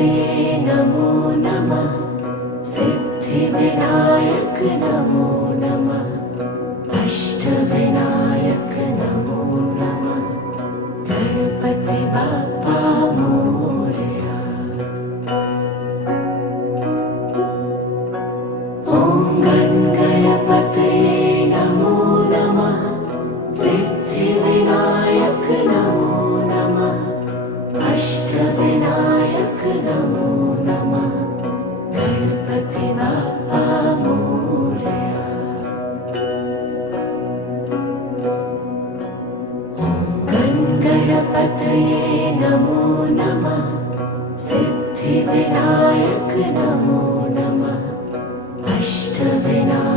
गणपतये नमो नमः। सिद्धिविनायक नमो नमः। अष्टविनायक नमो नमः। गणपति बाप्पा मोरया। ॐ गणपतये नमो नमः। सिद्धिविनायक नमो नमः। अष्टविनायक नमो नमः। गणपति बाप्पा मोरया। ॐ गणपतये नमो नमः। सिद्धिविनायक नमो नमः। अष्टविनायक